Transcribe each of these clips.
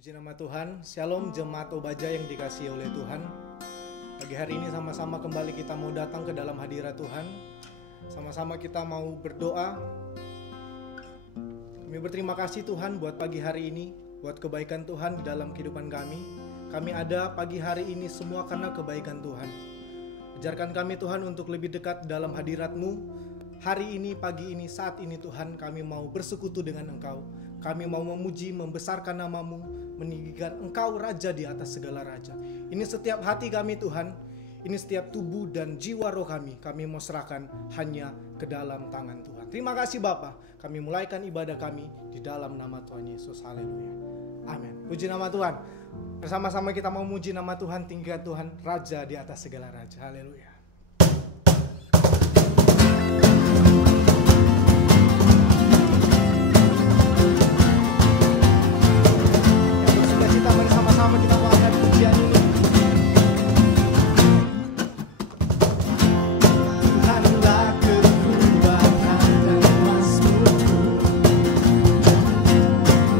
Puji nama Tuhan, Shalom jemaat Obaja yang dikasihi oleh Tuhan. Pagi hari ini sama-sama kembali kita mau datang ke dalam hadirat Tuhan. Sama-sama kita mau berdoa. Kami berterima kasih Tuhan buat pagi hari ini, buat kebaikan Tuhan di dalam kehidupan kami. Kami ada pagi hari ini semua karena kebaikan Tuhan. Ajarkan kami Tuhan untuk lebih dekat dalam hadirat-Mu. Hari ini, pagi ini, saat ini Tuhan, kami mau bersekutu dengan Engkau. Kami mau memuji, membesarkan nama-Mu, meninggikan Engkau Raja di atas segala Raja. Ini setiap hati kami Tuhan, ini setiap tubuh dan jiwa roh kami mau serahkan hanya ke dalam tangan Tuhan. Terima kasih Bapa, kami mulaikan ibadah kami di dalam nama Tuhan Yesus. Haleluya. Amin. Puji nama Tuhan. Bersama-sama kita mau memuji nama Tuhan, tinggikan Tuhan, Raja di atas segala Raja. Haleluya. Sama kita mau angkat pujian ini. Tuhanlah kekuatan dan emasmu,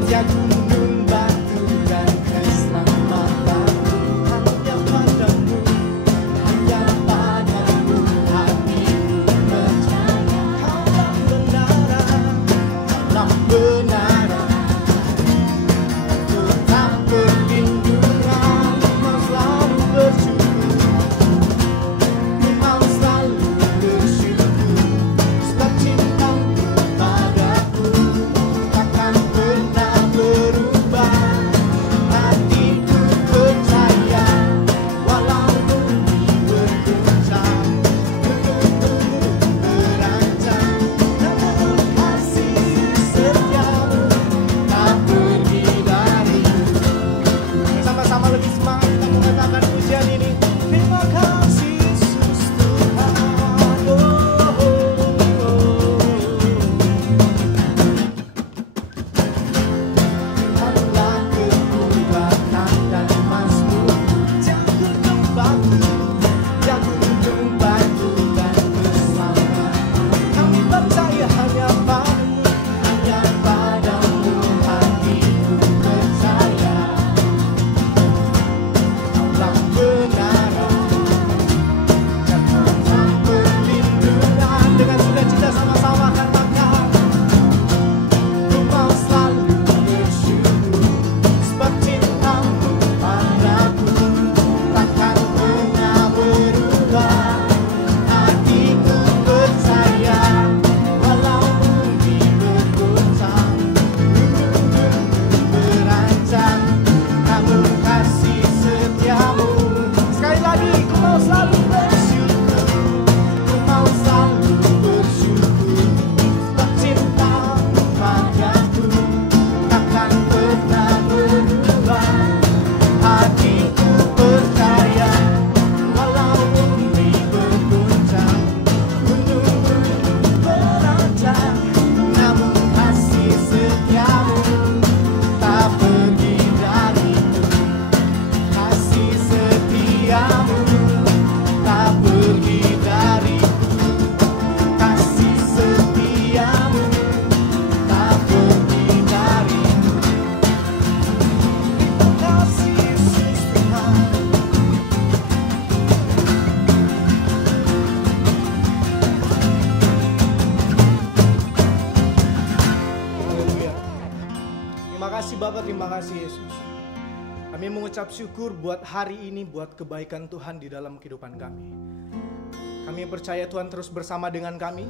tiap gunung batu dan keselamatanmu. Hanya padamu, hanya padamu hatiku percaya. Kaulah benaran, kaulah benaran, tetap perlindungan, mau selalu bersyukur, mau selalu bersyukur, sebab cintamu padaku takkan pernah berubah. Hatiku percaya, walau bumi berguncang, gunung berancang, namun kasih setiamu tak pergi dariku. Sama-sama lebih semangat kita mengatakan pujian ini. Terima kasih Yesus Tuhan. Tuhanlah kekuatan dan emasmu, tiap gunung batu dan keselamatan. Kami percaya hanya padamu, hanya padamu hatiku percaya. Kaulah benaran dan tetap perlindungan. Dengan sukacita sama-sama katakan, ku mau selalu bersyukur, sebab cintamu padaku takkan pernah berubah. Hatiku percaya, walau bumi berguncang, gunung berancang, namun kasih setiamu. Sekali lagi, ku mau selalu bersyukur, ku mau selalu bersyukur, sebab cintamu padaku takkan pernah berubah. Hatiku percaya, walau bumi berguncang, gunung berancang, namun kasih setiamu tak pergi dariku. Kasih setiamu tak pergi dariku. Kasih setiamu tak pergi dariku. Terima kasih Yesus Tuhan. Haleluya. Terima kasih Bapak, terima kasih Yesus. Kami mengucap syukur buat hari ini, buat kebaikan Tuhan di dalam kehidupan kami. Kami percaya Tuhan terus bersama dengan kami.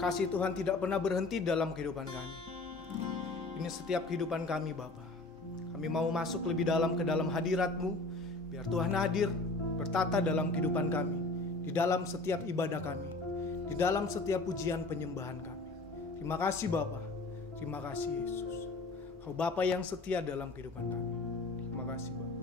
Kasih Tuhan tidak pernah berhenti dalam kehidupan kami. Ini setiap kehidupan kami Bapa. Kami mau masuk lebih dalam ke dalam hadirat-Mu. Biar Tuhan hadir, bertata dalam kehidupan kami. Di dalam setiap ibadah kami. Di dalam setiap pujian penyembahan kami. Terima kasih Bapa. Terima kasih Yesus. Kau Bapa yang setia dalam kehidupan kami. Terima kasih Bapa.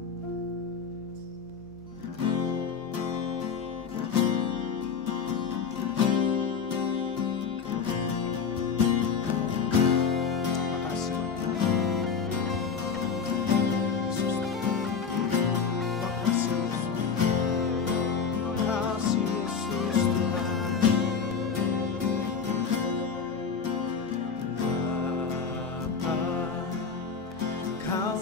Terima kasih Bapa. Yesus. Terima kasih Yesus. Terima kasih Yesus Tuhan. Bapa, Kau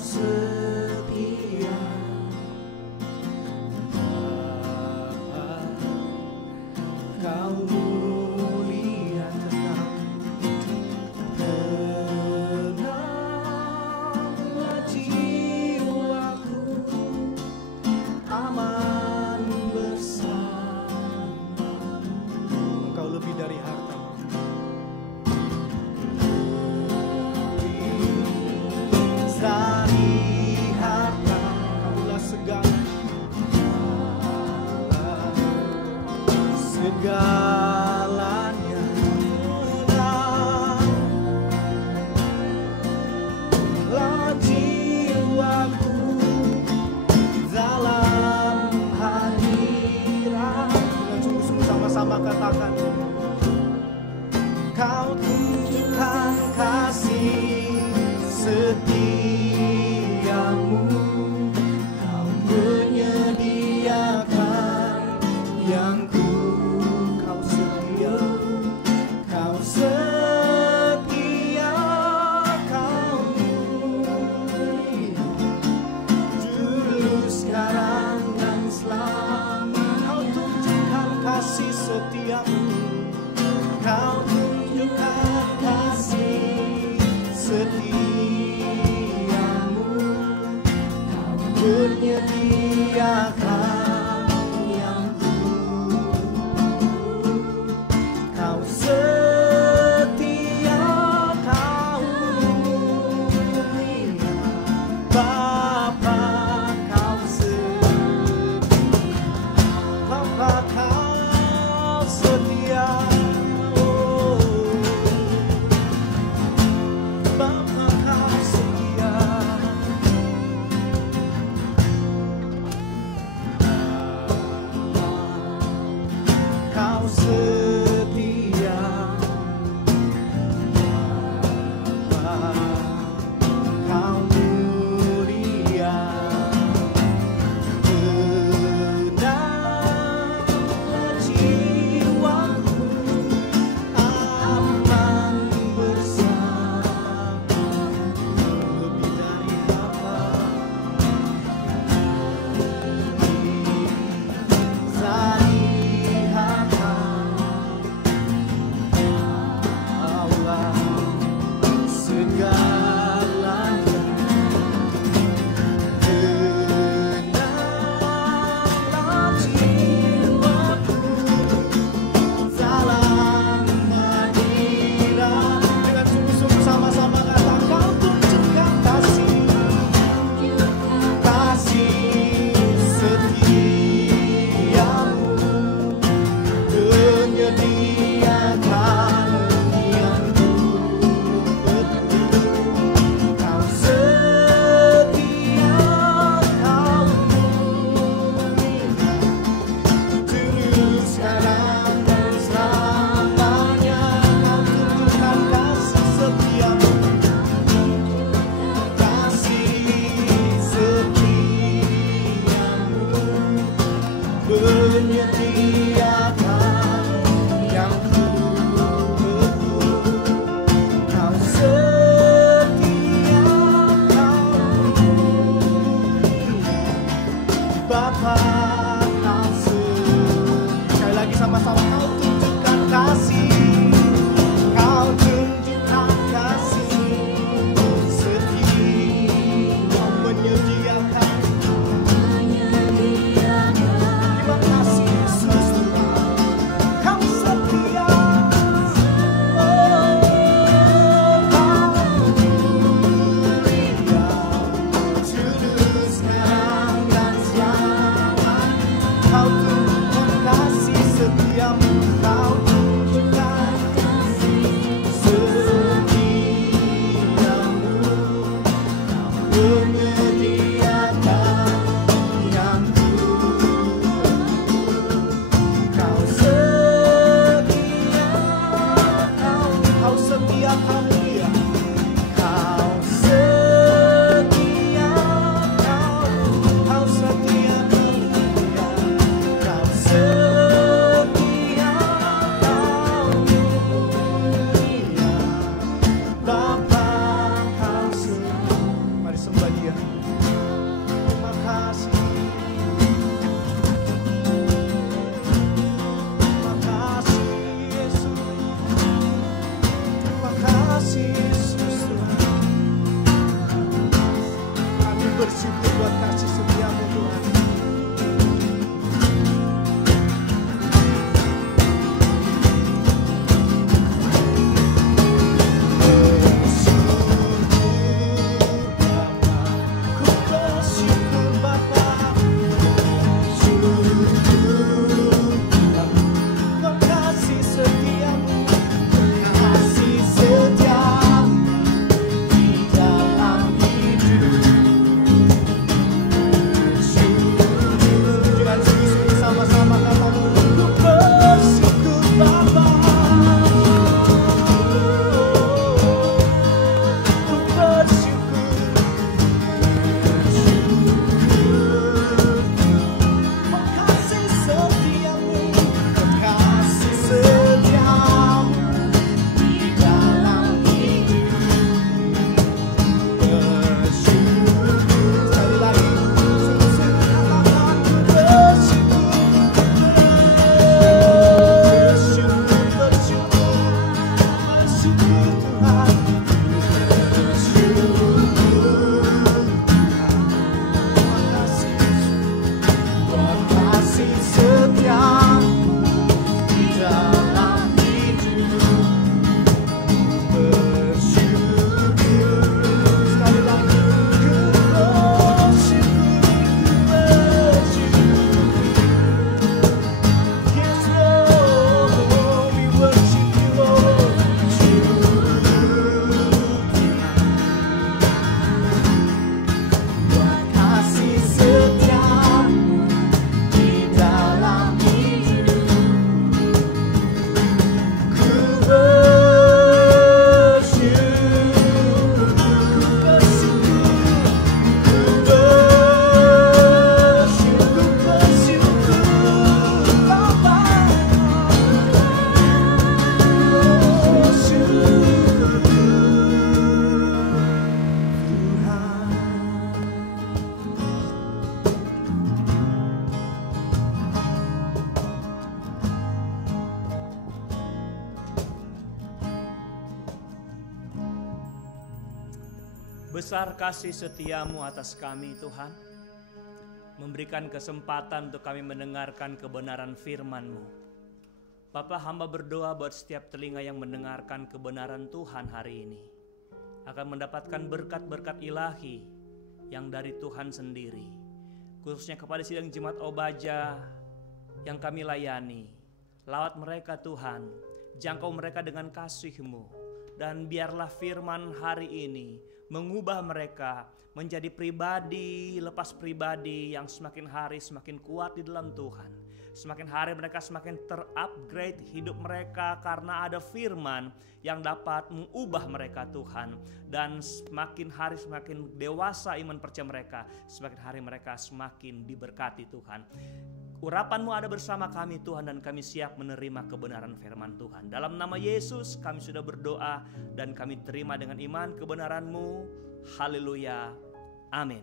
dari harta. Dari harta kaulah segalanya. Lah jiwaku dalam hadirat. Dengan sungguh-sungguh sama-sama katakan, Kau tunjukkan kasih setiamu, Kau menyediakan yang Kau setia, Kau setia, Kau mulia, dulu, sekarang, dan selamanya. Kau tunjukkan kasih setiamu, Kau tunjukkan kasih setiamu, Kau menyediakan yang Kau setia, Kau mulia, Bapa, Kau setia, Bapa, Kau setia. Kau setia, Bapa, Kau mulia, tenang jiwaku, aman bersama, lebih dari apa Bapa, Kau sekali lagi sama-sama, Kau tunjukkan kasih, Kau tunjukkan kasih setia, Kau menyediakan. Terima kasih Yesus, Kau setia, Kau mulia, dulu, sekarang, dan selamanya. Kau tunjukkan kasih setiamu, Kau tunjukkan kasih setiamu, Kau menyediakan yang Kau setia, Kau setia, Kau mulia, Kau setia, Kau setia, Kau mulia, Kau setia, Kau mulia, Bapa, Kau setia. Mari sembah Dia. Terima kasih. Terima kasih Yesus. Terima kasih. Besar kasih setiamu atas kami Tuhan, memberikan kesempatan untuk kami mendengarkan kebenaran firman-Mu. Bapa, hamba berdoa buat setiap telinga yang mendengarkan kebenaran Tuhan hari ini akan mendapatkan berkat-berkat ilahi yang dari Tuhan sendiri, khususnya kepada sidang Jemaat Obaja yang kami layani. Lawat mereka Tuhan, jangkau mereka dengan kasih-Mu, dan biarlah firman hari ini mengubah mereka menjadi pribadi lepas pribadi yang semakin hari semakin kuat di dalam Tuhan. Semakin hari mereka semakin terupgrade hidup mereka karena ada firman yang dapat mengubah mereka Tuhan. Dan semakin hari semakin dewasa iman percaya mereka, semakin hari mereka semakin diberkati Tuhan. Urapan-Mu ada bersama kami Tuhan, dan kami siap menerima kebenaran firman Tuhan. Dalam nama Yesus kami sudah berdoa dan kami terima dengan iman kebenaran-Mu. Haleluya. Amin.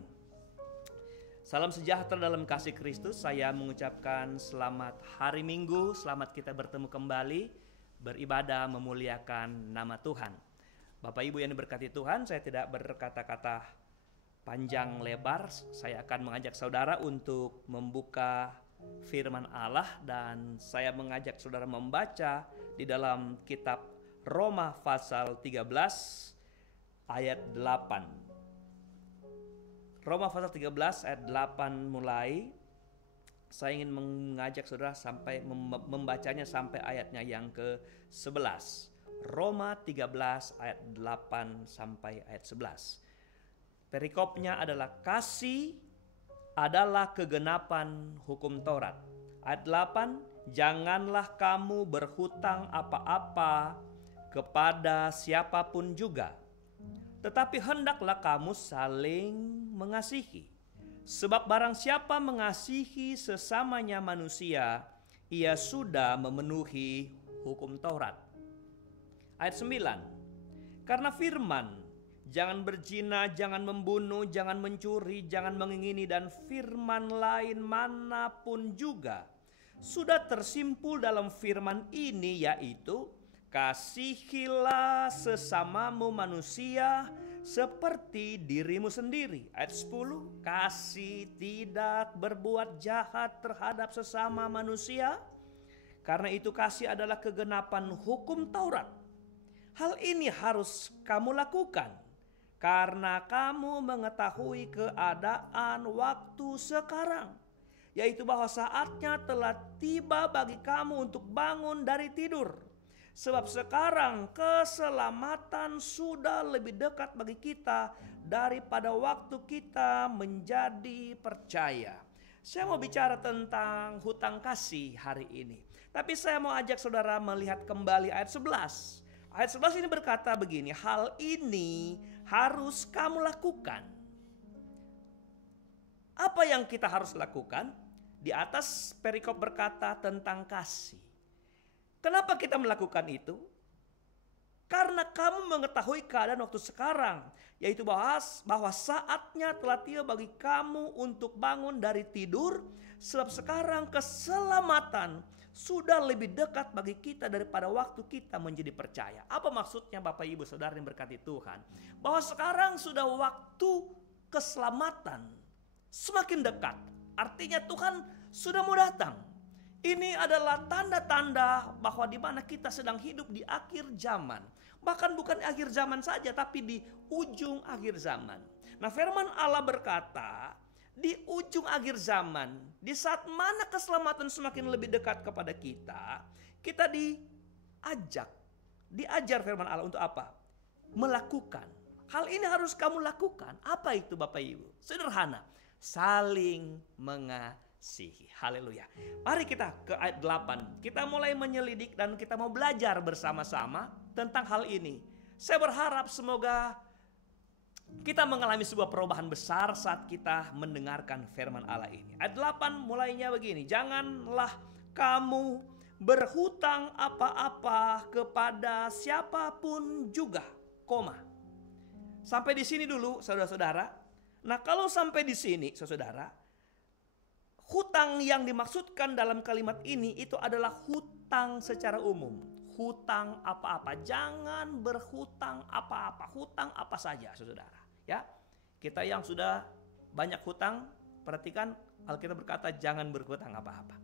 Salam sejahtera dalam kasih Kristus. Saya mengucapkan selamat hari Minggu. Selamat kita bertemu kembali, beribadah memuliakan nama Tuhan. Bapak Ibu yang diberkati Tuhan, saya tidak berkata-kata panjang lebar. Saya akan mengajak saudara untuk membuka firman Allah, dan saya mengajak saudara membaca di dalam kitab Roma pasal 13 ayat 8. Roma pasal 13 ayat 8 mulai. Saya ingin mengajak saudara sampai membacanya sampai ayatnya yang ke-11. Roma 13 ayat 8 sampai ayat 11. Perikopnya adalah kasih adalah kegenapan hukum Taurat. Ayat 8, janganlah kamu berhutang apa-apa kepada siapapun juga, tetapi hendaklah kamu saling mengasihi. Sebab barang siapa mengasihi sesamanya manusia, ia sudah memenuhi hukum Taurat. Ayat 9, karena firman, jangan berzina, jangan membunuh, jangan mencuri, jangan mengingini, dan firman lain manapun juga sudah tersimpul dalam firman ini, yaitu kasihilah sesamamu manusia seperti dirimu sendiri. Ayat 10, kasih tidak berbuat jahat terhadap sesama manusia, karena itu kasih adalah kegenapan hukum Taurat. Hal ini harus kamu lakukan karena kamu mengetahui keadaan waktu sekarang, yaitu bahwa saatnya telah tiba bagi kamu untuk bangun dari tidur. Sebab sekarang keselamatan sudah lebih dekat bagi kita daripada waktu kita menjadi percaya. Saya mau bicara tentang hutang kasih hari ini, tapi saya mau ajak saudara melihat kembali ayat 11. Ayat 11 ini berkata begini, hal ini harus kamu lakukan. Apa yang kita harus lakukan? Di atas perikop berkata tentang kasih. Kenapa kita melakukan itu? Karena kamu mengetahui keadaan waktu sekarang, yaitu bahwa saatnya telah tiba bagi kamu untuk bangun dari tidur, sebab sekarang keselamatan sudah lebih dekat bagi kita daripada waktu kita menjadi percaya. Apa maksudnya Bapak Ibu Saudara yang berkati Tuhan? Bahwa sekarang sudah waktu keselamatan semakin dekat. Artinya Tuhan sudah mau datang. Ini adalah tanda-tanda bahwa di mana kita sedang hidup di akhir zaman. Bahkan bukan akhir zaman saja, tapi di ujung akhir zaman. Nah, firman Allah berkata, di ujung akhir zaman, di saat mana keselamatan semakin lebih dekat kepada kita, kita diajar firman Allah untuk apa? Melakukan. Hal ini harus kamu lakukan. Apa itu Bapak Ibu? Sederhana, saling mengasihi. Haleluya. Mari kita ke ayat 8. Kita mulai menyelidik dan kita mau belajar bersama-sama tentang hal ini. Saya berharap semoga kita mengalami sebuah perubahan besar saat kita mendengarkan firman Allah ini. Ayat 8 mulainya begini. Janganlah kamu berhutang apa-apa kepada siapapun juga. Koma. Sampai di sini dulu saudara-saudara. Nah, kalau sampai di sini saudara, hutang yang dimaksudkan dalam kalimat ini itu adalah hutang secara umum. Hutang apa-apa. Jangan berhutang apa-apa. Hutang apa saja saudara. Ya, kita yang sudah banyak hutang, perhatikan Alkitab berkata jangan berhutang apa-apa.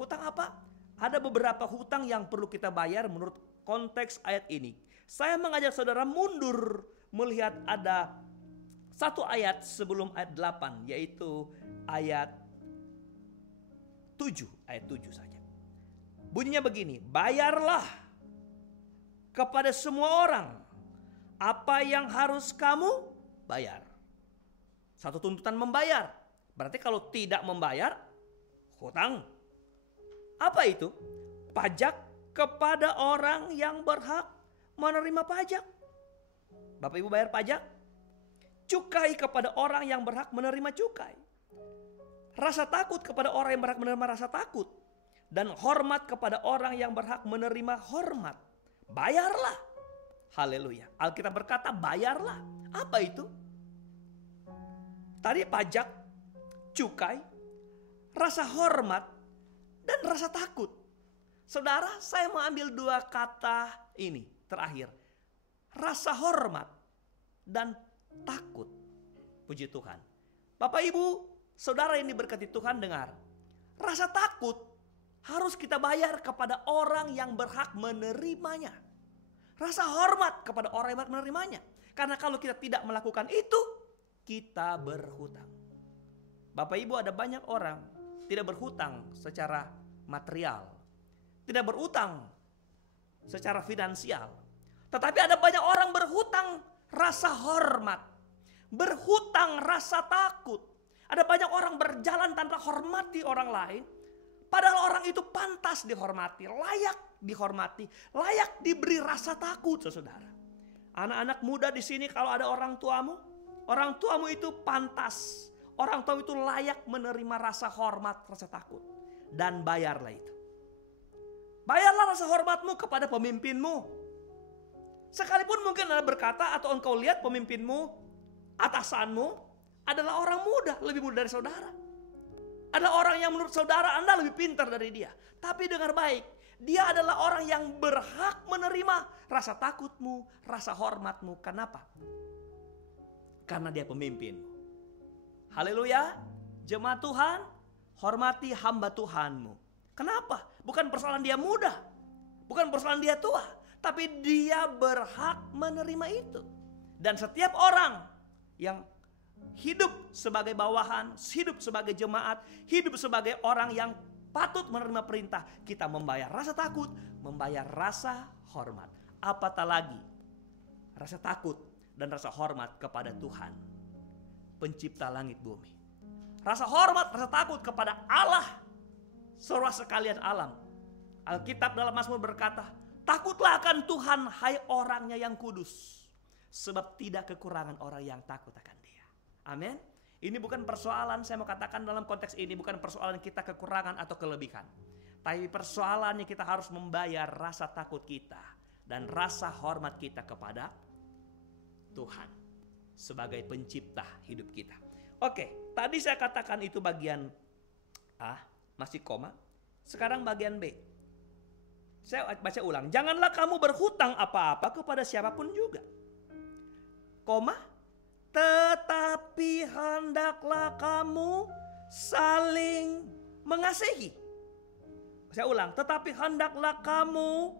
Hutang apa? Ada beberapa hutang yang perlu kita bayar menurut konteks ayat ini. Saya mengajak saudara mundur melihat ada satu ayat sebelum ayat 8, yaitu ayat 7, ayat 7 saja. Bunyinya begini, bayarlah kepada semua orang apa yang harus kamu bayar. Satu tuntutan membayar. Berarti kalau tidak membayar, hutang. Apa itu? Pajak kepada orang yang berhak menerima pajak. Bapak Ibu bayar pajak? Cukai kepada orang yang berhak menerima cukai. Rasa takut kepada orang yang berhak menerima rasa takut. Dan hormat kepada orang yang berhak menerima hormat. Bayarlah. Haleluya. Alkitab berkata bayarlah. Apa itu? Tadi pajak, cukai, rasa hormat, dan rasa takut. Saudara, saya mau ambil dua kata ini terakhir. Rasa hormat dan takut. Puji Tuhan. Bapak Ibu, saudara yang diberkati Tuhan, dengar. Rasa takut harus kita bayar kepada orang yang berhak menerimanya. Rasa hormat kepada orang yang berhak menerimanya. Karena kalau kita tidak melakukan itu, kita berhutang. Bapak Ibu, ada banyak orang tidak berhutang secara material. Tidak berhutang secara finansial. Tetapi ada banyak orang berhutang rasa hormat. Berhutang rasa takut. Ada banyak orang berjalan tanpa hormati orang lain. Padahal orang itu pantas dihormati, layak dihormati, layak diberi rasa takut, saudara. Anak-anak muda di sini, kalau ada orang tuamu itu pantas. Orang tuamu itu layak menerima rasa hormat, rasa takut. Dan bayarlah itu. Bayarlah rasa hormatmu kepada pemimpinmu. Sekalipun mungkin Anda berkata atau engkau lihat pemimpinmu, atasanmu adalah orang muda, lebih muda dari saudara. Adalah orang yang menurut saudara Anda lebih pintar dari dia. Tapi dengar baik, dia adalah orang yang berhak menerima rasa takutmu, rasa hormatmu. Kenapa? Karena dia pemimpinmu. Haleluya. Jemaat Tuhan, hormati hamba Tuhanmu. Kenapa? Bukan persoalan dia muda, bukan persoalan dia tua, tapi dia berhak menerima itu. Dan setiap orang yang hidup sebagai bawahan, hidup sebagai jemaat, hidup sebagai orang yang patut menerima perintah, kita membayar rasa takut, membayar rasa hormat. Apatah lagi rasa takut dan rasa hormat kepada Tuhan, pencipta langit bumi. Rasa hormat, rasa takut kepada Allah, surga sekalian alam. Alkitab dalam Mazmur berkata, takutlah akan Tuhan, hai orangnya yang kudus, sebab tidak kekurangan orang yang takut akan Dia. Amin. Ini bukan persoalan, saya mau katakan dalam konteks ini, bukan persoalan kita kekurangan atau kelebihan. Tapi persoalannya kita harus membayar rasa takut kita dan rasa hormat kita kepada Tuhan sebagai pencipta hidup kita. Oke, tadi saya katakan itu bagian A, masih koma. Sekarang bagian B. Saya baca ulang. Janganlah kamu berhutang apa-apa kepada siapapun juga. Koma. Tetapi hendaklah kamu saling mengasihi. Saya ulang. Tetapi hendaklah kamu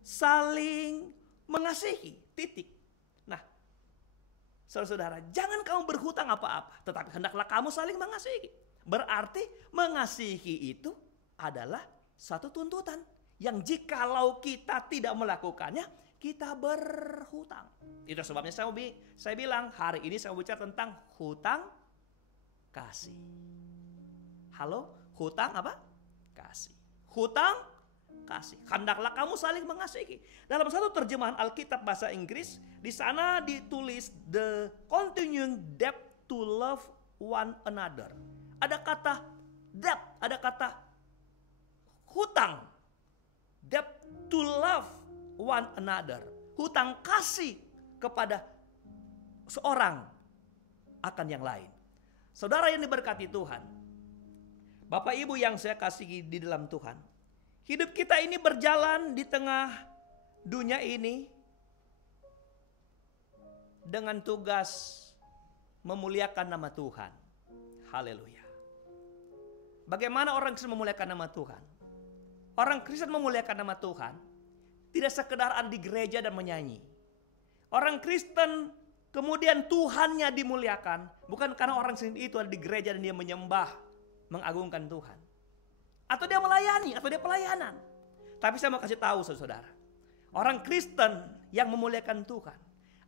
saling mengasihi. Titik. Nah, saudara-saudara, jangan kamu berhutang apa-apa. Tetapi hendaklah kamu saling mengasihi. Berarti mengasihi itu adalah satu tuntutan. Yang jikalau kita tidak melakukannya, kita berhutang. Itu sebabnya saya bilang hari ini saya bicara tentang hutang kasih. Halo, hutang apa? Kasih. Hutang kasih. Hendaklah kamu saling mengasihi. Dalam satu terjemahan Alkitab bahasa Inggris, di sana ditulis the continuing debt to love one another. Ada kata debt, ada kata hutang. Debt to love one another. Hutang kasih kepada seorang akan yang lain. Saudara yang diberkati Tuhan, Bapak Ibu yang saya kasihi di dalam Tuhan, hidup kita ini berjalan di tengah dunia ini dengan tugas memuliakan nama Tuhan. Haleluya. Bagaimana orang Kristen memuliakan nama Tuhan? Orang Kristen memuliakan nama Tuhan tidak sekedar ada di gereja dan menyanyi. Orang Kristen kemudian Tuhannya dimuliakan bukan karena orang Kristen itu ada di gereja dan dia menyembah, mengagungkan Tuhan. Atau dia melayani, atau dia pelayanan. Tapi saya mau kasih tahu saudara, orang Kristen yang memuliakan Tuhan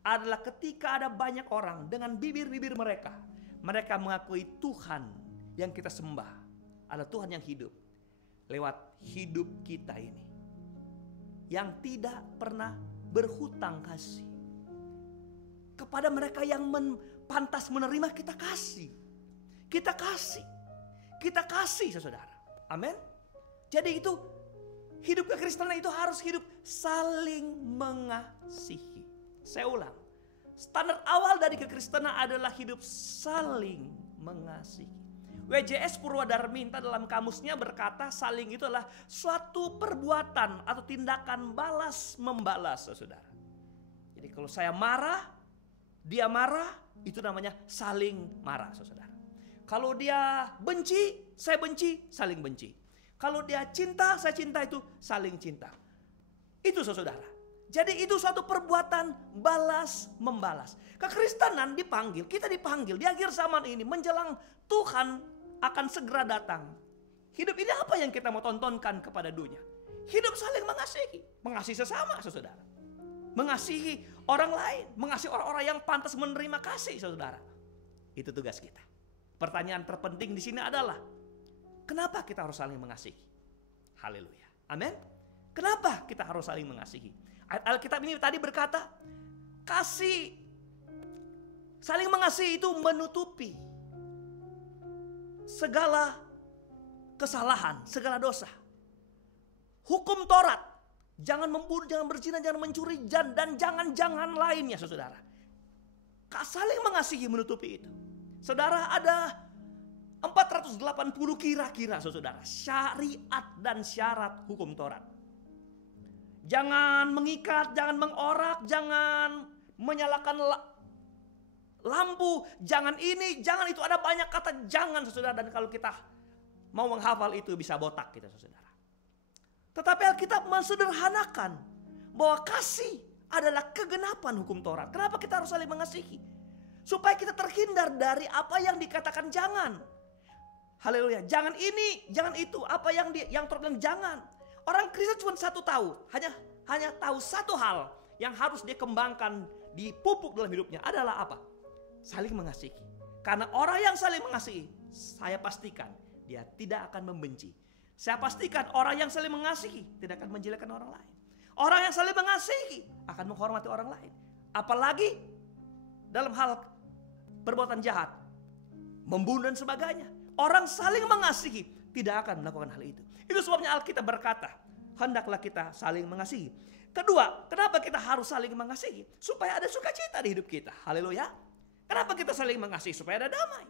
adalah ketika ada banyak orang dengan bibir-bibir mereka mengakui Tuhan yang kita sembah adalah Tuhan yang hidup lewat hidup kita ini, yang tidak pernah berhutang kasih kepada mereka yang pantas menerima. Kita kasih saudara. Amin. Jadi itu hidup kekristenan itu harus hidup saling mengasihi. Saya ulang, standar awal dari kekristenan adalah hidup saling mengasihi. WJS Purwadarminta dalam kamusnya berkata saling itu adalah suatu perbuatan atau tindakan balas membalas, saudara. Jadi kalau saya marah, dia marah, itu namanya saling marah, saudara. Kalau dia benci, saya benci, saling benci. Kalau dia cinta, saya cinta, itu saling cinta. Itu saudara. Jadi itu suatu perbuatan balas membalas. Kekristenan dipanggil, kita dipanggil di akhir zaman ini menjelang Tuhan akan segera datang. Hidup ini apa yang kita mau tontonkan kepada dunia? Hidup saling mengasihi. Mengasihi sesama, saudara. Mengasihi orang lain. Mengasihi orang-orang yang pantas menerima kasih, saudara. Itu tugas kita. Pertanyaan terpenting di sini adalah, kenapa kita harus saling mengasihi? Haleluya. Amin. Kenapa kita harus saling mengasihi? Ayat Alkitab ini tadi berkata, kasih, saling mengasihi itu menutupi segala kesalahan, segala dosa. Hukum Taurat, jangan membunuh, jangan berzina, jangan mencuri, dan jangan lainnya, saudara. Saling mengasihi menutupi itu. Saudara, ada 480 kira-kira, saudara, syariat dan syarat hukum Taurat. Jangan mengikat, jangan mengorak, jangan menyalakan lampu, jangan ini, jangan itu. Ada banyak kata jangan, saudara. Dan kalau kita mau menghafal itu bisa botak kita, saudara. Tetapi Alkitab mensederhanakan bahwa kasih adalah kegenapan hukum Taurat. Kenapa kita harus saling mengasihi? Supaya kita terhindar dari apa yang dikatakan jangan. Haleluya. Jangan ini, jangan itu. Apa yang Taurat bilang jangan. Orang Kristen cuma satu tahu, hanya tahu satu hal yang harus dia kembangkan, dipupuk dalam hidupnya adalah apa? Saling mengasihi. Karena orang yang saling mengasihi, saya pastikan dia tidak akan membenci. Saya pastikan orang yang saling mengasihi tidak akan menjelekkan orang lain. Orang yang saling mengasihi akan menghormati orang lain. Apalagi dalam hal perbuatan jahat, membunuh dan sebagainya. Orang saling mengasihi tidak akan melakukan hal itu. Itu sebabnya Alkitab berkata, hendaklah kita saling mengasihi. Kedua, kenapa kita harus saling mengasihi? Supaya ada sukacita di hidup kita. Haleluya. Kenapa kita saling mengasihi? Supaya ada damai.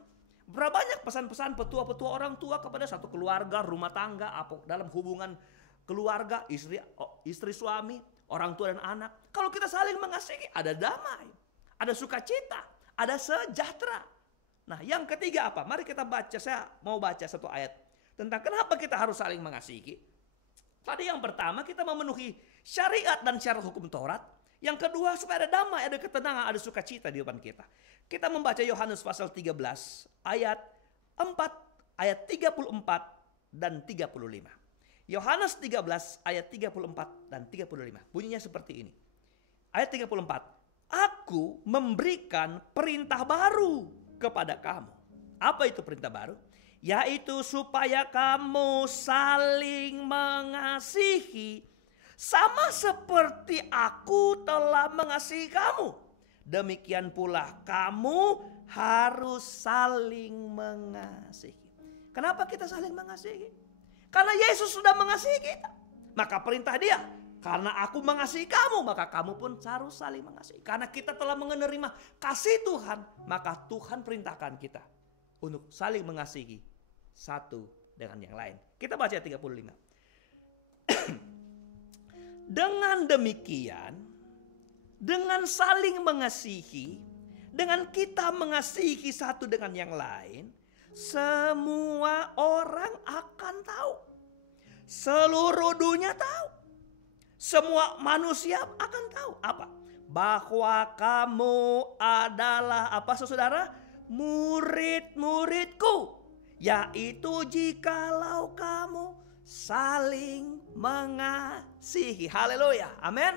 Berapa banyak pesan-pesan petua-petua orang tua kepada satu keluarga, rumah tangga, dalam hubungan keluarga, istri suami, orang tua dan anak. Kalau kita saling mengasihi, ada damai, ada sukacita, ada sejahtera. Nah, yang ketiga apa? Mari kita baca. Saya mau baca satu ayat tentang kenapa kita harus saling mengasihi. Tadi yang pertama, kita memenuhi syariat dan syarat hukum Taurat. Yang kedua, supaya ada damai, ada ketenangan, ada sukacita di depan kita. Kita membaca Yohanes pasal 13 ayat 4, ayat 34 dan 35. Yohanes 13 ayat 34 dan 35. Bunyinya seperti ini. Ayat 34. Aku memberikan perintah baru kepada kamu. Apa itu perintah baru? Yaitu supaya kamu saling mengasihi sama seperti aku telah mengasihi kamu. Demikian pula kamu harus saling mengasihi. Kenapa kita saling mengasihi? Karena Yesus sudah mengasihi kita. Maka perintah dia, karena aku mengasihi kamu, maka kamu pun harus saling mengasihi. Karena kita telah menerima kasih Tuhan, maka Tuhan perintahkan kita untuk saling mengasihi satu dengan yang lain. Kita baca 35. Dengan demikian, dengan saling mengasihi Dengan kita mengasihi satu dengan yang lain, semua orang akan tahu. Seluruh dunia tahu. Semua manusia akan tahu apa? Bahwa kamu adalah apa saudara? Murid-muridku. Yaitu jikalau kamu saling mengasihi. Haleluya. Amin.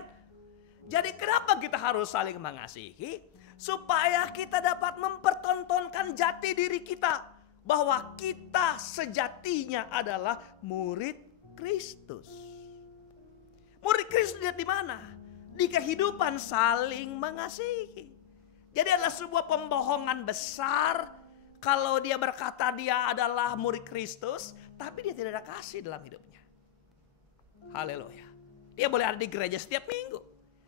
Jadi kenapa kita harus saling mengasihi? Supaya kita dapat mempertontonkan jati diri kita. Bahwa kita sejatinya adalah murid Kristus. Murid Kristus lihat di mana? Di kehidupan saling mengasihi. Jadi adalah sebuah pembohongan besar kalau dia berkata dia adalah murid Kristus, tapi dia tidak ada kasih dalam hidupnya. Haleluya. Dia boleh ada di gereja setiap minggu.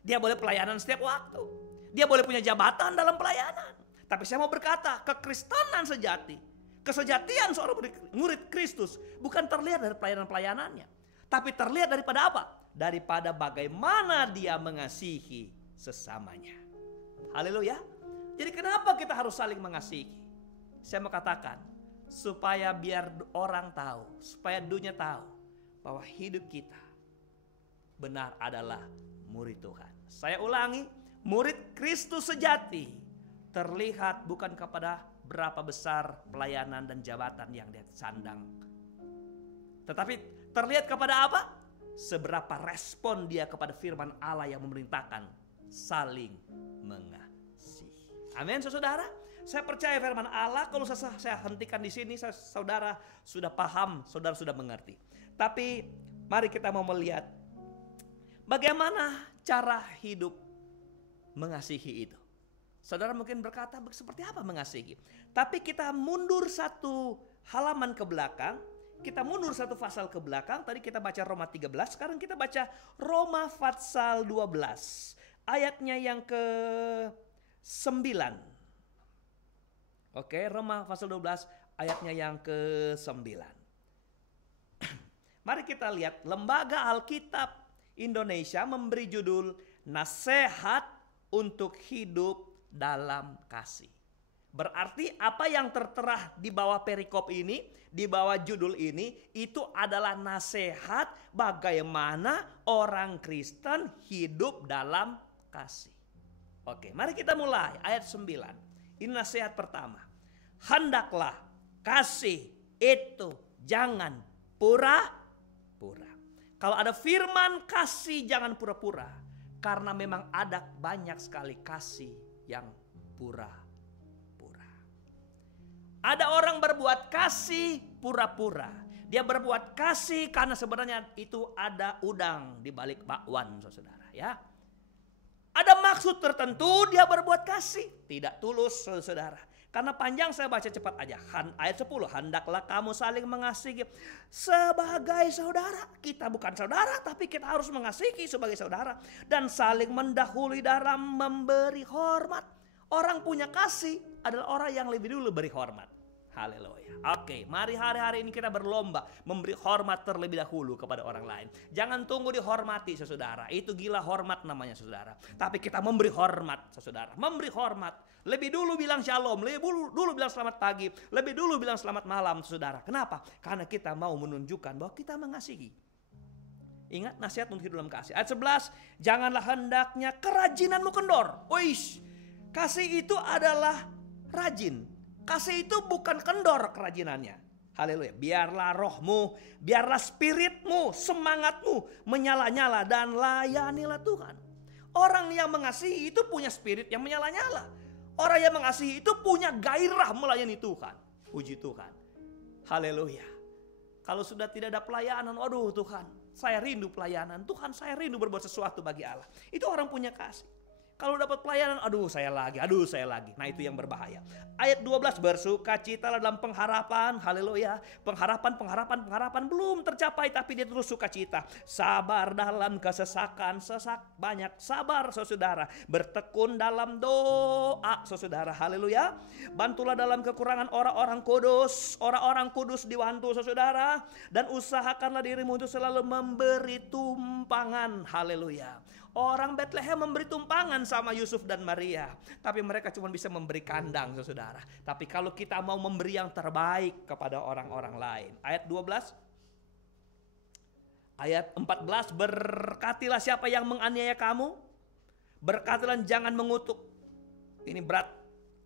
Dia boleh pelayanan setiap waktu. Dia boleh punya jabatan dalam pelayanan. Tapi saya mau berkata, kekristenan sejati, kesejatian seorang murid Kristus bukan terlihat dari pelayanan-pelayanannya. Tapi terlihat daripada apa? Daripada bagaimana dia mengasihi sesamanya. Haleluya. Jadi kenapa kita harus saling mengasihi? Saya mau katakan, supaya biar orang tahu, supaya dunia tahu bahwa hidup kita benar adalah murid Tuhan. Saya ulangi, murid Kristus sejati terlihat bukan kepada berapa besar pelayanan dan jabatan yang dia sandang. Tetapi terlihat kepada apa? Seberapa respon dia kepada firman Allah yang memerintahkan saling mengasihi. Amin, saudara. Saya percaya firman Allah, kalau saya hentikan di sini, saudara sudah paham, saudara sudah mengerti. Tapi mari kita mau melihat bagaimana cara hidup mengasihi itu. Saudara mungkin berkata, seperti apa mengasihi? Tapi kita mundur satu halaman ke belakang, kita mundur satu pasal ke belakang. Tadi kita baca Roma 13, sekarang kita baca Roma pasal 12. Ayatnya yang ke-9. Oke, Roma pasal 12 ayatnya yang ke-9. Mari kita lihat, Lembaga Alkitab Indonesia memberi judul Nasihat untuk Hidup dalam Kasih. Berarti apa yang tertera di bawah perikop ini, di bawah judul ini, itu adalah nasihat bagaimana orang Kristen hidup dalam kasih. Oke, mari kita mulai ayat 9. Ini nasihat pertama. Hendaklah kasih itu jangan pura-pura. Kalau ada firman kasih jangan pura-pura. Karena memang ada banyak sekali kasih yang pura-pura. Ada orang berbuat kasih pura-pura. Dia berbuat kasih karena sebenarnya itu ada udang di balik bakwan, saudara ya. Ada maksud tertentu dia berbuat kasih. Tidak tulus, saudara. Karena panjang saya baca cepat aja. Ayat 10. Hendaklah kamu saling mengasihi sebagai saudara. Kita bukan saudara, tapi kita harus mengasihi sebagai saudara. Dan saling mendahului dalam memberi hormat. Orang punya kasih adalah orang yang lebih dulu beri hormat. Haleluya. Oke, mari hari-hari ini kita berlomba memberi hormat terlebih dahulu kepada orang lain. Jangan tunggu dihormati, saudara. Itu gila hormat namanya, saudara. Tapi kita memberi hormat, saudara. Memberi hormat. Lebih dulu bilang shalom, lebih dulu bilang selamat pagi, lebih dulu bilang selamat malam, saudara. Kenapa? Karena kita mau menunjukkan bahwa kita mengasihi. Ingat nasihat untuk hidup dalam kasih. Ayat 11, janganlah hendaknya kerajinanmu kendor. Oish, kasih itu adalah rajin. Kasih itu bukan kendor kerajinannya. Haleluya. Biarlah rohmu, biarlah spiritmu, semangatmu menyala-nyala dan layanilah Tuhan. Orang yang mengasihi itu punya spirit yang menyala-nyala. Orang yang mengasihi itu punya gairah melayani Tuhan. Puji Tuhan. Haleluya. Kalau sudah tidak ada pelayanan, aduh Tuhan, saya rindu pelayanan. Tuhan, saya rindu berbuat sesuatu bagi Allah. Itu orang punya kasih. Kalau dapat pelayanan, aduh saya lagi. Nah itu yang berbahaya. Ayat 12, bersukacitalah dalam pengharapan. Haleluya. Pengharapan belum tercapai, tapi dia terus sukacita. Sabar dalam kesesakan, sesak banyak. Sabar saudara. Bertekun dalam doa saudara. Haleluya. Bantulah dalam kekurangan orang-orang kudus. Orang-orang kudus dibantu saudara. Dan usahakanlah dirimu untuk selalu memberi tumpangan. Haleluya. Orang Bethlehem memberi tumpangan sama Yusuf dan Maria. Tapi mereka cuma bisa memberi kandang, saudara. Tapi kalau kita mau memberi yang terbaik kepada orang-orang lain. Ayat 12. Ayat 14. Berkatilah siapa yang menganiaya kamu. Berkatilah jangan mengutuk. Ini berat,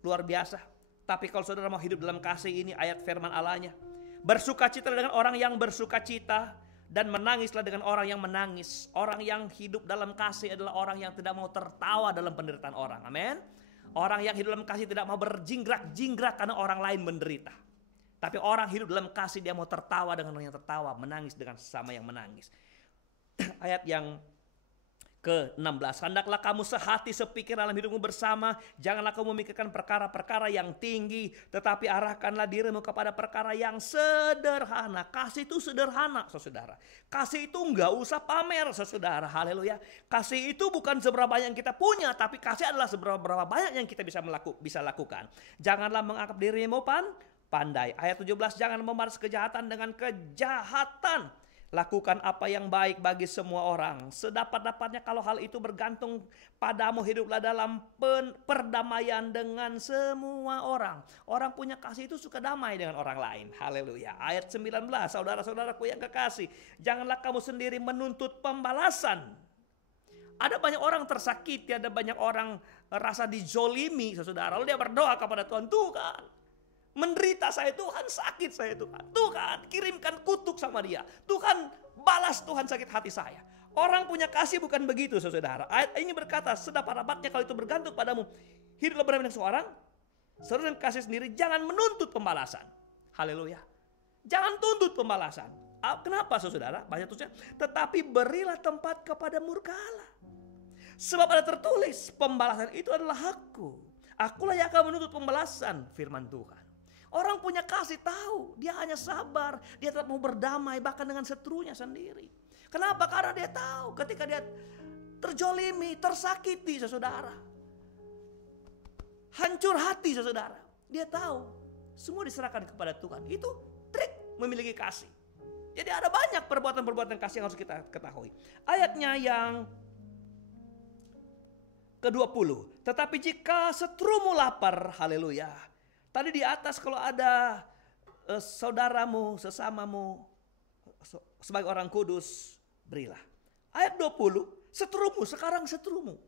luar biasa. Tapi kalau saudara mau hidup dalam kasih, ini ayat firman Allahnya. Bersukacita dengan orang yang bersukacita. Dan menangislah dengan orang yang menangis. Orang yang hidup dalam kasih adalah orang yang tidak mau tertawa dalam penderitaan orang. Amin. Orang yang hidup dalam kasih tidak mau berjingkrak-jingkrak karena orang lain menderita. Tapi orang hidup dalam kasih dia mau tertawa dengan orang yang tertawa. Menangis dengan sesama yang menangis. Ayat yang ke-16. Hendaklah kamu sehati sepikir dalam hidupmu bersama. Janganlah kamu memikirkan perkara-perkara yang tinggi. Tetapi arahkanlah dirimu kepada perkara yang sederhana. Kasih itu sederhana, saudara. Kasih itu enggak usah pamer, saudara. Haleluya. Kasih itu bukan seberapa banyak yang kita punya. Tapi kasih adalah seberapa banyak yang kita bisa lakukan. Janganlah menganggap dirimu pandai. Ayat 17. Jangan membalas kejahatan dengan kejahatan. Lakukan apa yang baik bagi semua orang. Sedapat-dapatnya kalau hal itu bergantung padamu, hiduplah dalam perdamaian dengan semua orang. Orang punya kasih itu suka damai dengan orang lain. Haleluya. Ayat 19. Saudara-saudaraku yang kekasih. Janganlah kamu sendiri menuntut pembalasan. Ada banyak orang tersakiti. Ada banyak orang rasa dijolimi, saudara. Lalu dia berdoa kepada Tuhan. Tuhan, menderita saya Tuhan, sakit saya Tuhan. Tuhan, kirimkan kutuk sama dia. Tuhan, balas Tuhan sakit hati saya. Orang punya kasih bukan begitu, saudara. Ayat ini berkata, sedapat-dapatnya kalau itu bergantung padamu, hiduplah bersama dengan seorang, saudara kasih sendiri, jangan menuntut pembalasan. Haleluya. Jangan tuntut pembalasan. Kenapa, saudara? Banyak tulisnya. Tetapi berilah tempat kepada murka Allah. Sebab ada tertulis, pembalasan itu adalah hakku. Akulah yang akan menuntut pembalasan, firman Tuhan. Orang punya kasih tahu, dia hanya sabar, dia tetap mau berdamai bahkan dengan seterunya sendiri. Kenapa? Karena dia tahu ketika dia terjolimi, tersakiti, saudara, hancur hati, saudara, dia tahu semua diserahkan kepada Tuhan. Itu trik memiliki kasih. Jadi ada banyak perbuatan-perbuatan kasih yang harus kita ketahui. Ayatnya yang ke-20. Tetapi jika seterumu lapar, haleluya. Tadi di atas kalau ada saudaramu, sesamamu, sebagai orang kudus, berilah. Ayat 20, seterumu, sekarang seterumu.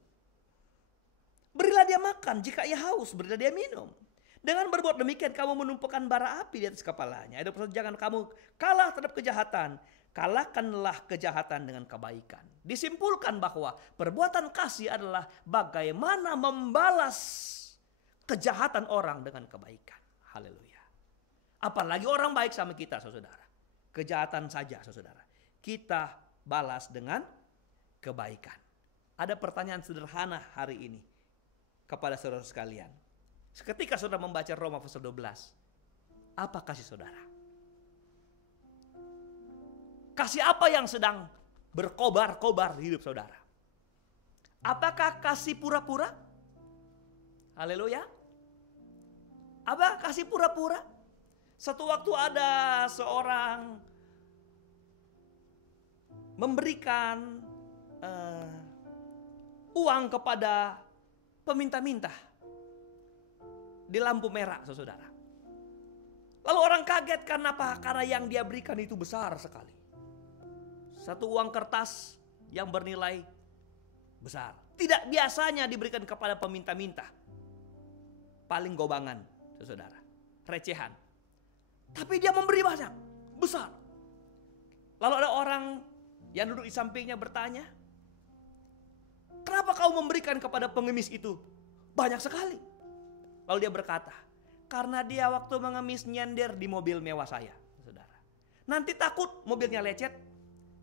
Berilah dia makan, jika ia haus, berilah dia minum. Dengan berbuat demikian kamu menumpukan bara api di atas kepalanya. Ayat 21, jangan kamu kalah terhadap kejahatan. Kalahkanlah kejahatan dengan kebaikan. Disimpulkan bahwa perbuatan kasih adalah bagaimana membalas kejahatan orang dengan kebaikan. Haleluya. Apalagi orang baik sama kita, saudara. Kejahatan saja, saudara. Kita balas dengan kebaikan. Ada pertanyaan sederhana hari ini kepada saudara sekalian. Ketika saudara membaca Roma pasal 12, apa kasih saudara? Kasih apa yang sedang berkobar-kobar di hidup saudara? Apakah kasih pura-pura? Haleluya. Apa kasih pura-pura? Satu waktu ada seorang memberikan uang kepada peminta-minta di lampu merah, saudara. Lalu orang kaget karena apa? Karena yang dia berikan itu besar sekali. Satu uang kertas yang bernilai besar. Tidak biasanya diberikan kepada peminta-minta. Paling gobangan, saudara. Recehan. Tapi dia memberi banyak, besar. Lalu ada orang yang duduk di sampingnya bertanya, kenapa kau memberikan kepada pengemis itu banyak sekali? Lalu dia berkata, karena dia waktu mengemis nyender di mobil mewah saya, saudara. Nanti takut mobilnya lecet,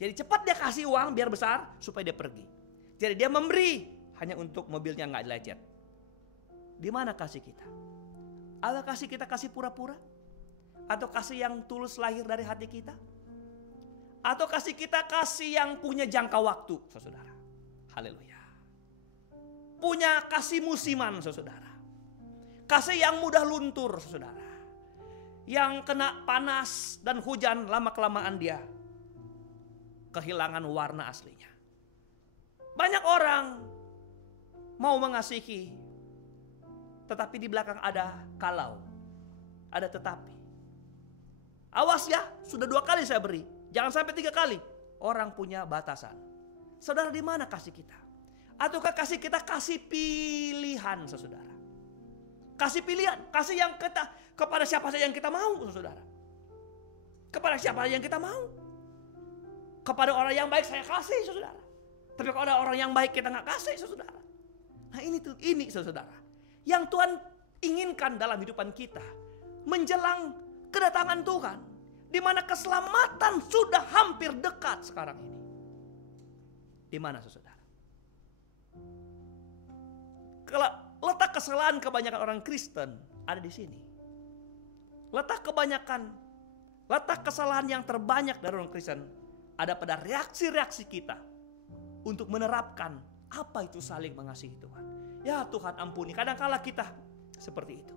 jadi cepat dia kasih uang biar besar supaya dia pergi. Jadi dia memberi hanya untuk mobilnya nggak lecet. Di mana kasih kita? Allah kasih kita kasih pura-pura? Atau kasih yang tulus lahir dari hati kita? Atau kasih kita kasih yang punya jangka waktu, saudara? Haleluya. Punya kasih musiman, saudara. Kasih yang mudah luntur, saudara. Yang kena panas dan hujan, lama-kelamaan dia kehilangan warna aslinya. Banyak orang mau mengasihi, tetapi di belakang ada kalau, ada tetapi. Awas ya, sudah 2 kali saya beri, jangan sampai 3 kali. Orang punya batasan. Saudara, di mana kasih kita? Ataukah kasih kita kasih pilihan, saudara? Kasih pilihan, kasih yang kita kepada siapa saja yang kita mau, saudara. Kepada siapa yang kita mau. Kepada orang yang baik saya kasih, saudara. Tapi kalau ada orang yang baik kita nggak kasih, saudara. Nah ini saudara, yang Tuhan inginkan dalam hidupan kita menjelang kedatangan Tuhan, di mana keselamatan sudah hampir dekat sekarang ini. Di mana, saudara? Letak kesalahan kebanyakan orang Kristen ada di sini. Letak kesalahan yang terbanyak dari orang Kristen ada pada reaksi-reaksi kita untuk menerapkan apa itu saling mengasihi Tuhan. Ya Tuhan ampuni, kadang-kala kita seperti itu.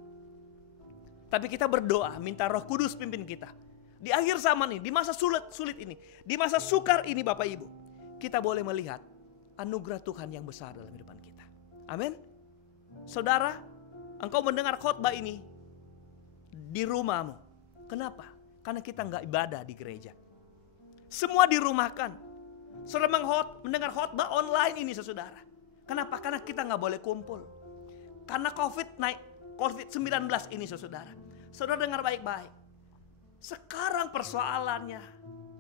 Tapi kita berdoa, minta Roh Kudus pimpin kita. Di akhir zaman ini, di masa sulit ini, di masa sukar ini Bapak Ibu, kita boleh melihat anugerah Tuhan yang besar dalam kehidupan kita. Amin. Saudara, engkau mendengar khotbah ini di rumahmu. Kenapa? Karena kita nggak ibadah di gereja. Semua dirumahkan. Saudara mendengar khotbah online ini, saudara. Kenapa? Karena kita nggak boleh kumpul. Karena COVID-19 ini, saudara. Saudara dengar baik-baik. Sekarang persoalannya,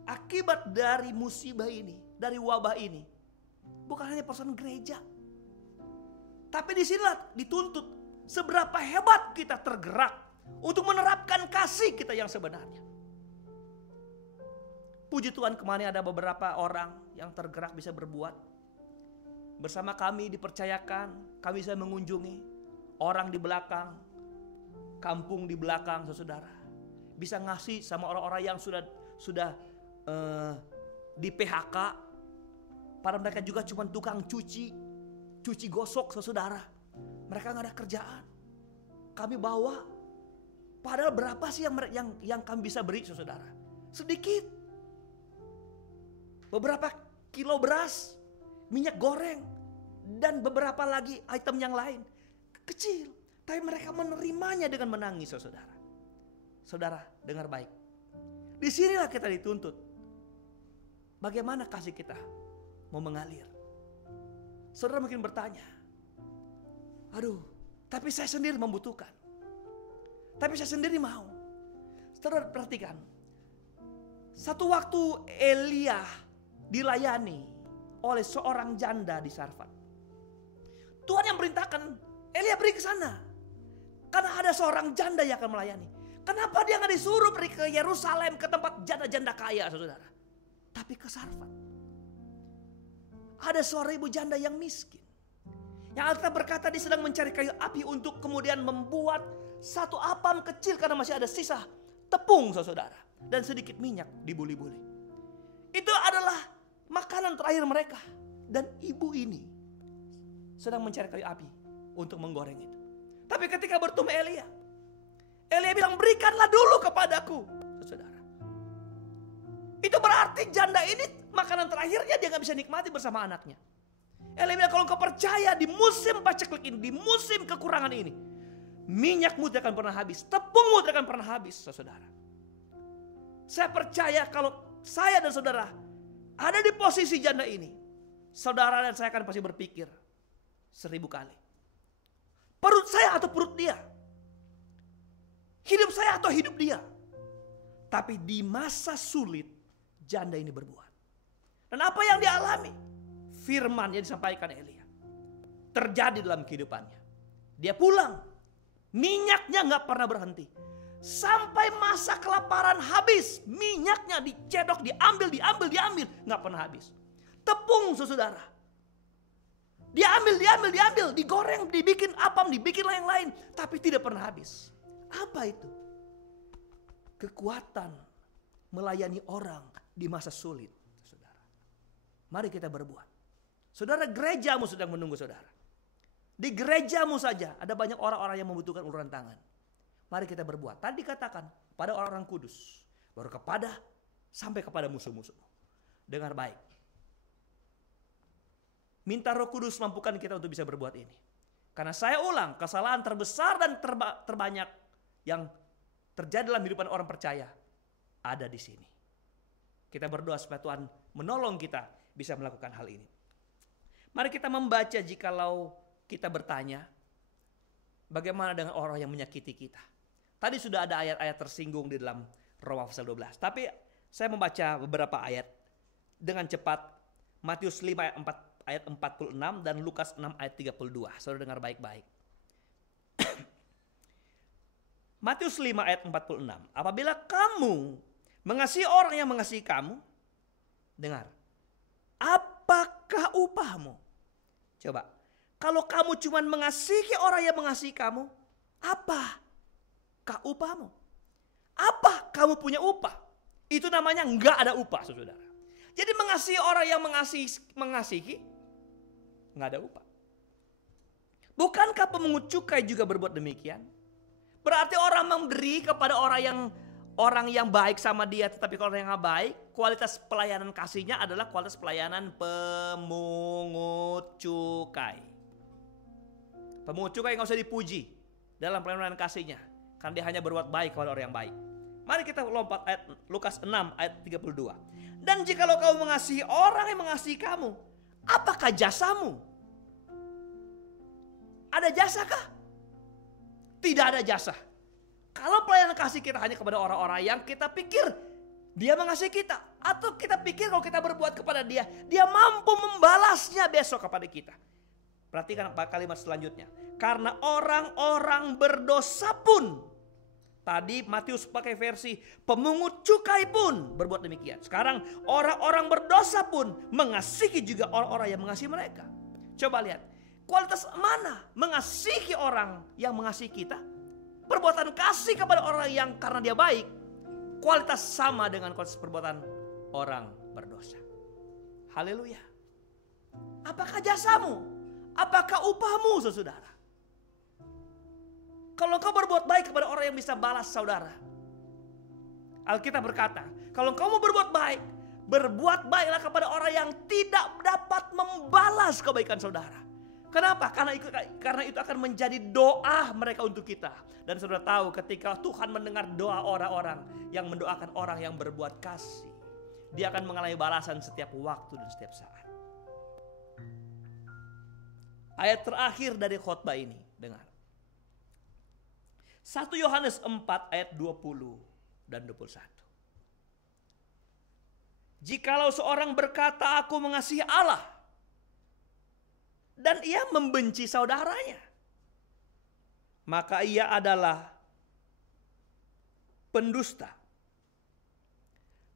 akibat dari musibah ini, dari wabah ini, bukan hanya persoalan gereja. Tapi disinilah dituntut seberapa hebat kita tergerak untuk menerapkan kasih kita yang sebenarnya. Puji Tuhan, kemarin ada beberapa orang yang tergerak bisa berbuat. Bersama kami dipercayakan, kami bisa mengunjungi orang di belakang, kampung di belakang, saudara. Bisa ngasih sama orang-orang yang sudah di PHK. Para mereka juga cuma tukang cuci gosok, saudara. Mereka nggak ada kerjaan. Kami bawa. Padahal berapa sih yang kami bisa beri, saudara? Sedikit. Beberapa kilo beras, minyak goreng, dan beberapa lagi item yang lain. Kecil, tapi mereka menerimanya dengan menangis, saudara. Saudara, dengar baik. Disinilah kita dituntut. Bagaimana kasih kita mau mengalir? Saudara mungkin bertanya, aduh, tapi saya sendiri membutuhkan. Tapi saya sendiri mau. Saudara perhatikan, satu waktu Elia dilayani oleh seorang janda di Sarfat. Tuhan yang perintahkan Elia pergi ke sana. Karena ada seorang janda yang akan melayani. Kenapa dia nggak disuruh pergi ke Yerusalem, ke tempat janda-janda kaya, saudara? Tapi ke Sarfat. Ada seorang ibu janda yang miskin. Yang Alkitab berkata dia sedang mencari kayu api untuk kemudian membuat satu apam kecil karena masih ada sisa tepung, saudara. Dan sedikit minyak dibuli-buli. Itu adalah makanan terakhir mereka. Dan ibu ini sedang mencari kayu api untuk menggoreng itu. Tapi ketika bertemu Elia bilang, berikanlah dulu kepadaku, saudara. Itu berarti janda ini makanan terakhirnya dia gak bisa nikmati bersama anaknya. Elia bilang, kalau kau percaya di musim paceklik ini, di musim kekurangan ini, minyakmu tidak akan pernah habis, tepungmu tidak akan pernah habis, saudara. Saya percaya kalau saya dan saudara ada di posisi janda ini, saudara dan saya akan pasti berpikir 1000 kali. Perut saya atau perut dia? Hidup saya atau hidup dia? Tapi di masa sulit, janda ini berbuat. Dan apa yang dia alami? Firman yang disampaikan Elia terjadi dalam kehidupannya. Dia pulang, minyaknya gak pernah berhenti. Sampai masa kelaparan habis, minyaknya dicedok, diambil, gak pernah habis. Tepung, saudara, diambil, digoreng, dibikin apam, dibikin lain-lain, tapi tidak pernah habis. Apa itu? Kekuatan melayani orang di masa sulit, saudara. Mari kita berbuat. Saudara, gerejamu sedang menunggu saudara. Di gerejamu saja ada banyak orang-orang yang membutuhkan uluran tangan. Mari kita berbuat. Tadi dikatakan pada orang-orang kudus, baru sampai kepada musuh-musuh. Dengar baik. Minta Roh Kudus mampukan kita untuk bisa berbuat ini. Karena saya ulang, kesalahan terbesar dan terbanyak yang terjadi dalam kehidupan orang percaya ada di sini. Kita berdoa supaya Tuhan menolong kita bisa melakukan hal ini. Mari kita membaca jikalau kita bertanya, bagaimana dengan orang yang menyakiti kita? Tadi sudah ada ayat-ayat tersinggung di dalam Roma pasal 12. Tapi saya membaca beberapa ayat dengan cepat. Matius 5 ayat 46 dan Lukas 6 ayat 32. Saudara dengar baik-baik. Matius 5 ayat 46. Apabila kamu mengasihi orang yang mengasihi kamu, dengar, apakah upahmu? Coba, kalau kamu cuma mengasihi orang yang mengasihi kamu, apakah upahmu? Apa kamu punya upah? Itu namanya enggak ada upah, saudara. Jadi mengasihi orang yang mengasihi, enggak ada upah. Bukankah pemungut cukai juga berbuat demikian? Berarti orang memberi kepada orang yang baik sama dia, tetapi kalau orang yang baik, kualitas pelayanan kasihnya adalah kualitas pelayanan pemungut cukai. Pemungut cukai nggak usah dipuji dalam pelayanan kasihnya, karena dia hanya berbuat baik kepada orang yang baik. Mari kita lompat ayat Lukas 6 ayat 32. Dan jikalau kamu mengasihi orang yang mengasihi kamu, apakah jasamu? Ada jasakah? Tidak ada jasa. Kalau pelayanan kasih kita hanya kepada orang-orang yang kita pikir dia mengasihi kita, atau kita pikir kalau kita berbuat kepada dia, dia mampu membalasnya besok kepada kita. Perhatikan kalimat selanjutnya. Karena orang-orang berdosa pun, tadi Matius pakai versi pemungut cukai pun berbuat demikian. Sekarang orang-orang berdosa pun mengasihi juga orang-orang yang mengasihi mereka. Coba lihat, kualitas mana mengasihi orang yang mengasihi kita? Perbuatan kasih kepada orang yang karena dia baik, kualitas sama dengan kualitas perbuatan orang berdosa. Haleluya. Apakah jasamu? Apakah upahmu, saudara? Kalau kau berbuat baik kepada orang yang bisa balas saudara, Alkitab berkata, kalau kamu berbuat baik, baiklah kepada orang yang tidak dapat membalas kebaikan saudara. Kenapa? Karena itu akan menjadi doa mereka untuk kita. Dan saudara tahu ketika Tuhan mendengar doa orang-orang yang mendoakan orang yang berbuat kasih, dia akan mengalami balasan setiap waktu dan setiap saat. Ayat terakhir dari khotbah ini, dengar. 1 Yohanes 4 ayat 20 dan 21. Jikalau seorang berkata aku mengasihi Allah, dan ia membenci saudaranya, maka ia adalah pendusta.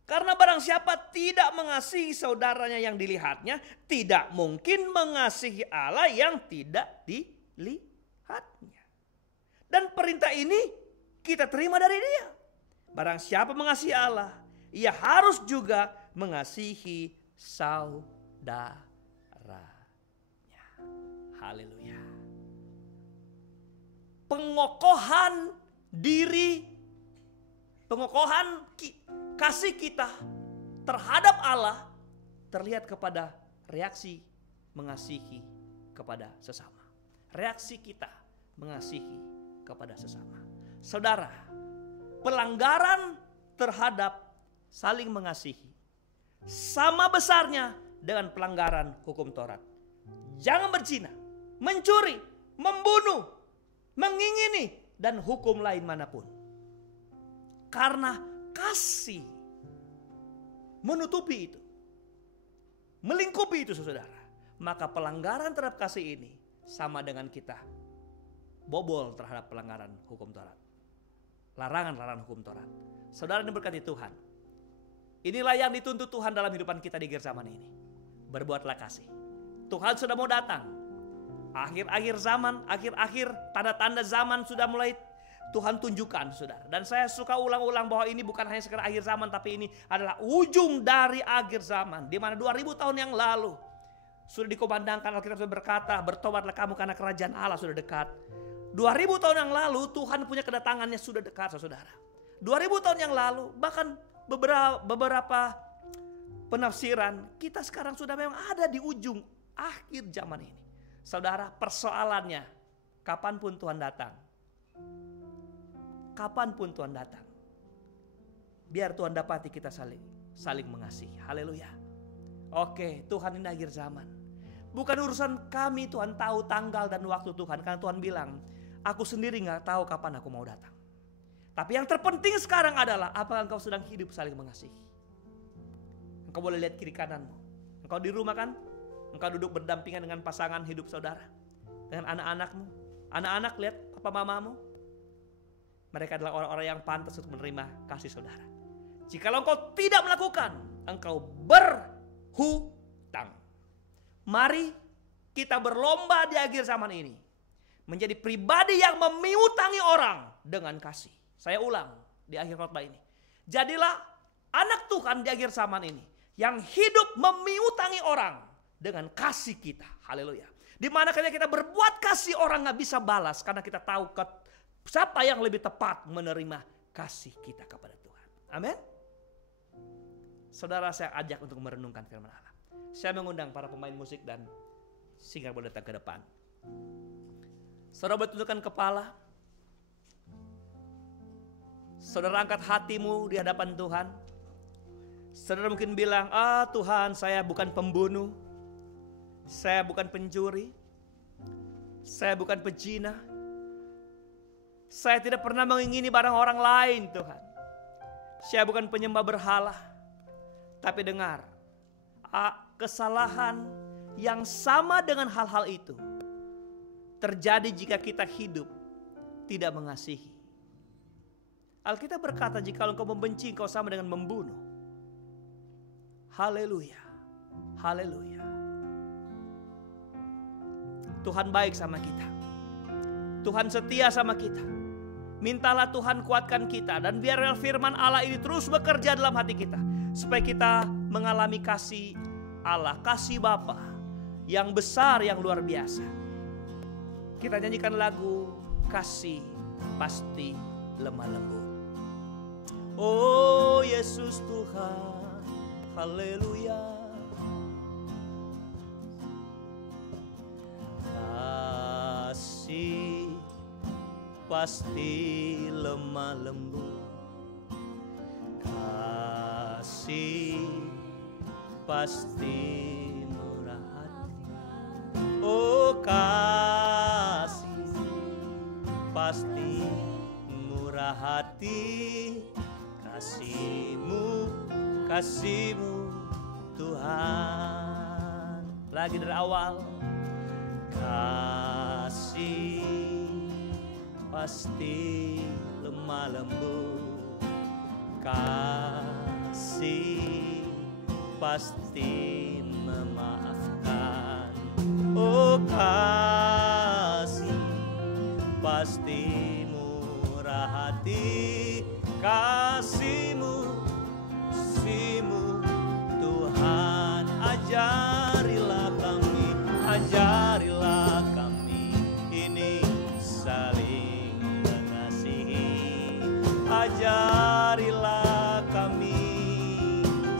Karena barang siapa tidak mengasihi saudaranya yang dilihatnya, tidak mungkin mengasihi Allah yang tidak dilihatnya. Dan perintah ini kita terima dari dia. Barang siapa mengasihi Allah, ia harus juga mengasihi saudara. Haleluya. Pengokohan diri, pengokohan kasih kita terhadap Allah terlihat kepada reaksi mengasihi kepada sesama. Reaksi kita mengasihi kepada sesama. Saudara, pelanggaran terhadap saling mengasihi sama besarnya dengan pelanggaran hukum Taurat. Jangan berzina, mencuri, membunuh, mengingini, dan hukum lain manapun. Karena kasih menutupi itu, melingkupi itu saudara. Maka pelanggaran terhadap kasih ini sama dengan kita bobol terhadap pelanggaran hukum Taurat. Larangan-larangan hukum Taurat. Saudara yang berkati Tuhan, inilah yang dituntut Tuhan dalam kehidupan kita di akhir zaman ini. Berbuatlah kasih. Tuhan sudah mau datang. Akhir-akhir zaman, akhir-akhir tanda-tanda zaman sudah mulai Tuhan tunjukkan, saudara. Dan saya suka ulang-ulang bahwa ini bukan hanya sekedar akhir zaman, tapi ini adalah ujung dari akhir zaman. Di mana 2000 tahun yang lalu sudah dikumandangkan, Alkitab sudah berkata, bertobatlah kamu karena kerajaan Allah sudah dekat. 2000 tahun yang lalu Tuhan punya kedatangannya sudah dekat, saudara. 2000 tahun yang lalu, bahkan beberapa penafsiran, kita sekarang sudah memang ada di ujung akhir zaman ini. Saudara, persoalannya, kapanpun Tuhan datang. Kapanpun Tuhan datang. Biar Tuhan dapati kita saling mengasihi. Haleluya. Oke, Tuhan ini akhir zaman. Bukan urusan kami, Tuhan tahu tanggal dan waktu Tuhan. Karena Tuhan bilang, aku sendiri gak tahu kapan aku mau datang. Tapi yang terpenting sekarang adalah, apakah engkau sedang hidup saling mengasihi. Engkau boleh lihat kiri kananmu. Engkau di rumah kan? Engkau duduk berdampingan dengan pasangan hidup saudara. Dengan anak-anakmu. Anak-anak lihat papa mamamu. Mereka adalah orang-orang yang pantas untuk menerima kasih saudara. Jikalau engkau tidak melakukan, engkau berhutang. Mari kita berlomba di akhir zaman ini. Menjadi pribadi yang memiutangi orang dengan kasih. Saya ulang di akhir khotbah ini. Jadilah anak Tuhan di akhir zaman ini. Yang hidup memiutangi orang dengan kasih kita. Haleluya. Dimana ketika kita berbuat kasih, orang gak bisa balas. Karena kita tahu siapa yang lebih tepat menerima kasih kita kepada Tuhan. Amin. Saudara, saya ajak untuk merenungkan firman Allah. Saya mengundang para pemain musik dan singer boleh datang ke depan. Saudara bertundukkan kepala. Saudara angkat hatimu di hadapan Tuhan. Saudara mungkin bilang, Tuhan, saya bukan pembunuh. Saya bukan pencuri. Saya bukan pezina. Saya tidak pernah mengingini barang orang lain, Tuhan. Saya bukan penyembah berhala. Tapi dengar, kesalahan yang sama dengan hal-hal itu terjadi jika kita hidup tidak mengasihi. Alkitab berkata, jika engkau membenci, engkau sama dengan membunuh. Haleluya. Haleluya. Tuhan baik sama kita. Tuhan setia sama kita. Mintalah Tuhan kuatkan kita. Dan biarlah firman Allah ini terus bekerja dalam hati kita. Supaya kita mengalami kasih Allah. Kasih Bapa yang besar, yang luar biasa. Kita nyanyikan lagu Kasih Pasti Lemah Lembut. Oh Yesus Tuhan, haleluya. Kasih pasti lemah lembut. Kasih pasti murah hati. Oh kasih pasti murah hati. Kasih-Mu Tuhan. Lagi dari awal. Kasih pasti lemah lembut. Kasih pasti memaafkan. Oh kasih pasti murah hati. Kasih-Mu Tuhan, ajarilah kami ini saling mengasihi. Ajarilah kami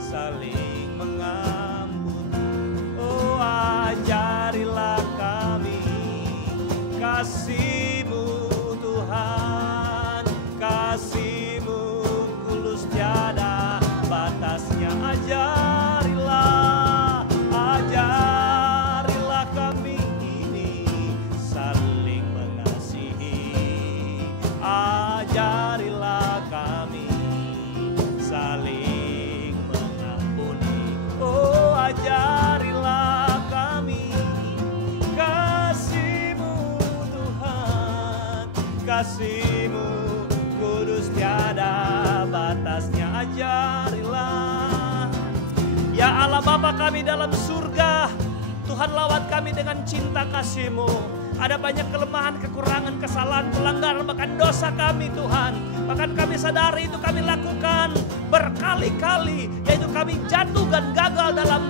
saling mengampuni. Oh ajarilah kami kasih-Mu Tuhan, kasih tiada batasnya. Ajarilah kami ini saling mengasihi. Ajarilah kami saling mengampuni. Oh ajarilah kami kasih-Mu Tuhan, kasih-Mu kudus tiada batasnya. Ajarilah ya Allah Bapa kami dalam surga. Tuhan lawat kami dengan cinta kasih-Mu. Ada banyak kelemahan, kekurangan, kesalahan, pelanggaran, bahkan dosa kami Tuhan. Bahkan kami sadari itu kami lakukan berkali-kali. Yaitu kami jatuh dan gagal dalam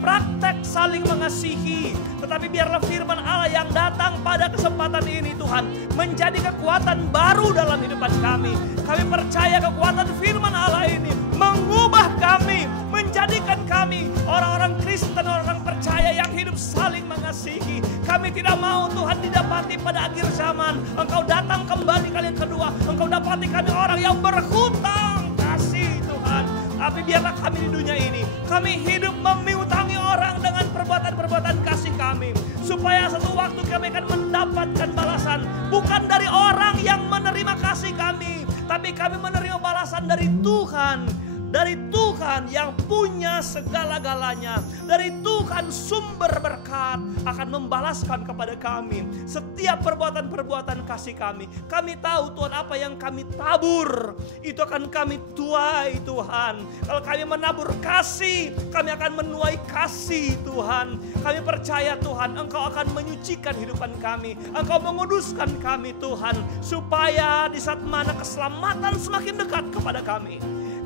praktek saling mengasihi. Tetapi biarlah firman Allah yang datang pada kesempatan ini Tuhan menjadi kekuatan baru dalam hidupan kami. Kami percaya kekuatan firman Allah ini mengubah kami menjadi Jadikan kami orang-orang Kristen, orang percaya yang hidup saling mengasihi. Kami tidak mau Tuhan didapati pada akhir zaman Engkau datang kembali kali yang kedua, Engkau dapati kami orang yang berhutang kasih Tuhan. Tapi biarlah kami di dunia ini, kami hidup memiutangi orang dengan perbuatan-perbuatan kasih kami. Supaya satu waktu kami akan mendapatkan balasan. Bukan dari orang yang menerima kasih kami, tapi kami menerima balasan dari Tuhan. Dari Tuhan yang punya segala-galanya. Dari Tuhan sumber berkat akan membalaskan kepada kami setiap perbuatan-perbuatan kasih kami. Kami tahu Tuhan apa yang kami tabur itu akan kami tuai Tuhan. Kalau kami menabur kasih, kami akan menuai kasih Tuhan. Kami percaya Tuhan Engkau akan menyucikan hidupan kami. Engkau menguduskan kami Tuhan. Supaya di saat mana keselamatan semakin dekat kepada kami,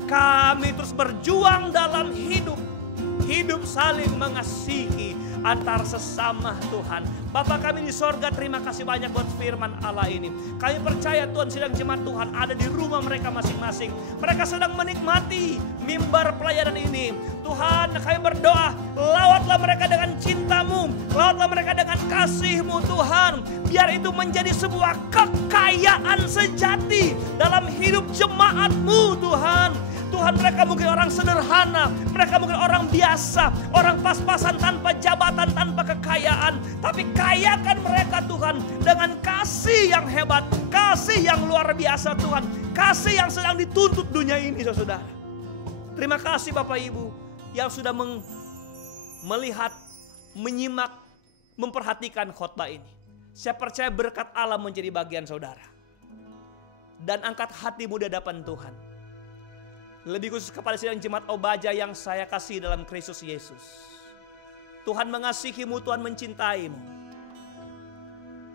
kami terus berjuang dalam hidup saling mengasihi antar sesama Tuhan. Bapa kami di sorga, terima kasih banyak buat firman Allah ini. Kami percaya Tuhan sedang jemaat Tuhan ada di rumah mereka masing-masing. Mereka sedang menikmati mimbar pelayanan ini. Tuhan, kami berdoa, lawatlah mereka dengan cinta-Mu, lawatlah mereka dengan kasih-Mu Tuhan. Biar itu menjadi sebuah kekayaan sejati dalam hidup jemaat-Mu Tuhan. Tuhan, mereka mungkin orang sederhana, mereka mungkin orang biasa, orang pas-pasan tanpa jabatan, tanpa kekayaan. Tapi kayakan mereka Tuhan dengan kasih yang hebat, kasih yang luar biasa Tuhan. Kasih yang sedang dituntut dunia ini saudara. Terima kasih Bapak Ibu yang sudah melihat, menyimak, memperhatikan khotbah ini. Saya percaya berkat Allah menjadi bagian saudara. Dan angkat hatimu di hadapan Tuhan. Lebih khusus kepada sidang jemaat Obaja yang saya kasih dalam Kristus Yesus. Tuhan mengasihimu, Tuhan mencintaimu.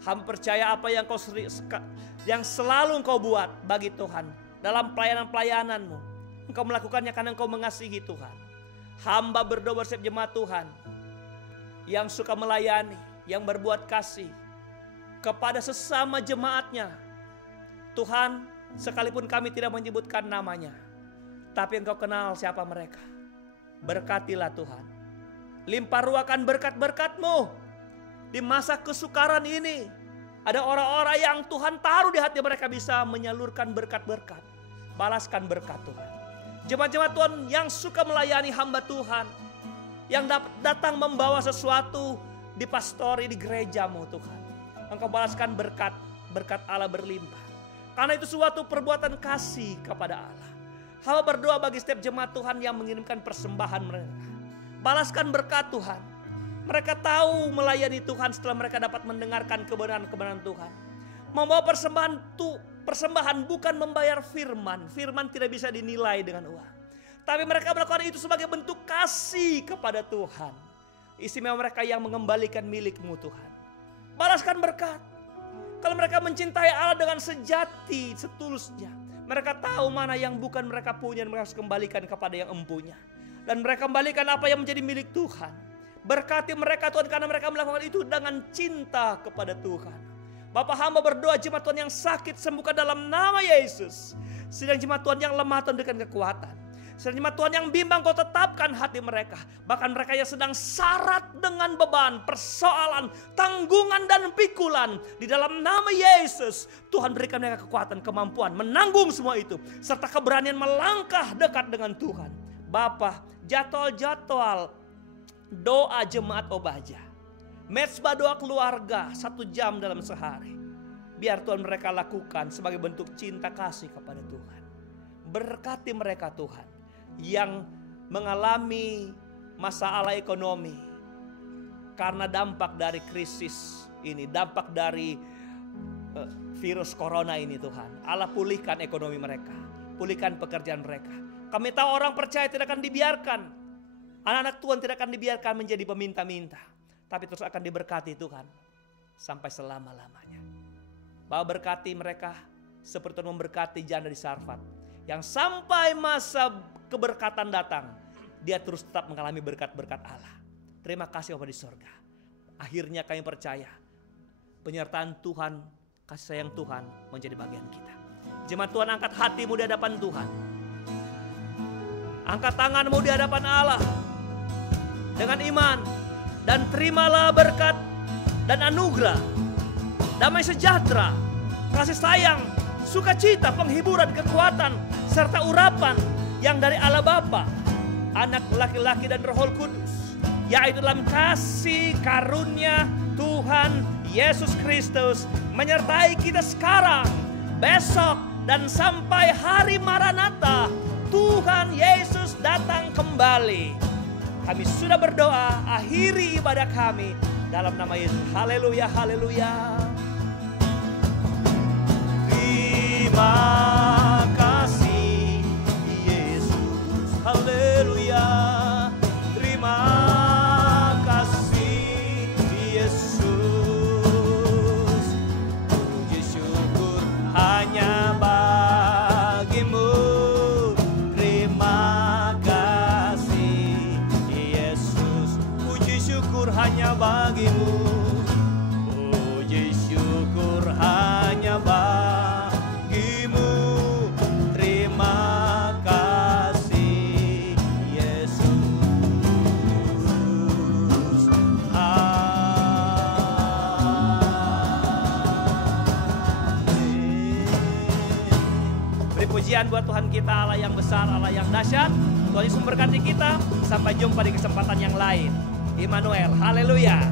Hamba percaya apa yang selalu engkau buat bagi Tuhan dalam pelayanan-pelayananmu, engkau melakukannya karena engkau mengasihi Tuhan. Hamba berdoa bersama jemaat Tuhan yang suka melayani, yang berbuat kasih kepada sesama jemaatnya. Tuhan, sekalipun kami tidak menyebutkan namanya, tapi engkau kenal siapa mereka. Berkatilah Tuhan. Limpah ruahkan berkat-berkat-Mu. Di masa kesukaran ini, ada orang-orang yang Tuhan taruh di hati mereka bisa menyalurkan berkat-berkat. Balaskan berkat Tuhan. Jemaat-jemaat Tuhan yang suka melayani hamba Tuhan, yang datang membawa sesuatu di pastori, di gereja-Mu Tuhan. Engkau balaskan berkat, berkat Allah berlimpah. Karena itu suatu perbuatan kasih kepada Allah. Hamba berdoa bagi setiap jemaat Tuhan yang mengirimkan persembahan mereka. Balaskan berkat Tuhan. Mereka tahu melayani Tuhan setelah mereka dapat mendengarkan kebenaran-kebenaran Tuhan. Membawa persembahan bukan membayar firman. Firman tidak bisa dinilai dengan uang. Tapi mereka melakukan itu sebagai bentuk kasih kepada Tuhan. Istimewa mereka yang mengembalikan milik-Mu Tuhan. Balaskan berkat. Kalau mereka mencintai Allah dengan sejati, setulusnya. Mereka tahu mana yang bukan mereka punya dan mereka harus kembalikan kepada yang empunya. Dan mereka kembalikan apa yang menjadi milik Tuhan. Berkati mereka Tuhan karena mereka melakukan itu dengan cinta kepada Tuhan. Bapak hamba berdoa jemaat Tuhan yang sakit sembuhkan dalam nama Yesus. Sedang jemaat Tuhan yang lemah Tuhan berikan kekuatan. Sedang jemaat Tuhan yang bimbang Kau tetapkan hati mereka. Bahkan mereka yang sedang syarat dengan beban, persoalan, tanggungan dan pikulan. Di dalam nama Yesus Tuhan berikan mereka kekuatan, kemampuan menanggung semua itu. Serta keberanian melangkah dekat dengan Tuhan. Bapa, jadwal doa jemaat Obaja. Mezbah doa keluarga 1 jam dalam sehari. Biar Tuhan mereka lakukan sebagai bentuk cinta kasih kepada Tuhan. Berkati mereka Tuhan yang mengalami masalah ekonomi karena dampak dari krisis ini, dampak dari virus corona ini Tuhan. Allah pulihkan ekonomi mereka, pulihkan pekerjaan mereka. Kami tahu orang percaya tidak akan dibiarkan, anak-anak Tuhan tidak akan dibiarkan menjadi peminta-minta, tapi terus akan diberkati Tuhan sampai selama-lamanya. Bapak berkati mereka seperti Tuhan memberkati janda di Sarfat, yang sampai masa keberkatan datang, dia terus tetap mengalami berkat-berkat Allah. Terima kasih Bapa di sorga. Akhirnya kami percaya penyertaan Tuhan, kasih sayang Tuhan menjadi bagian kita. Jemaat Tuhan angkat hatimu di hadapan Tuhan. Angkat tanganmu di hadapan Allah dengan iman dan terimalah berkat dan anugerah, damai sejahtera, kasih sayang, sukacita, penghiburan, kekuatan, serta urapan yang dari Allah Bapa, Anak laki-laki dan Roh Kudus, yaitu dalam kasih karunia Tuhan Yesus Kristus menyertai kita sekarang, besok, dan sampai hari Maranatha, Tuhan Yesus datang kembali. Kami sudah berdoa, akhiri ibadah kami dalam nama Yesus. Haleluya, haleluya. Terima kasih Yesus, haleluya. Terima kasih Yesus. Puji syukur hanya bagimu. Terima kasih Yesus. Puji syukur hanya bagimu. Puji syukur hanya bagimu. Terima kasih Yesus. Amin. Beri pujian buat Tuhan kita, Allah yang besar, Allah yang dahsyat. Tuhan Yesus memberkati kita. Sampai jumpa di kesempatan yang lain. Immanuel, haleluya.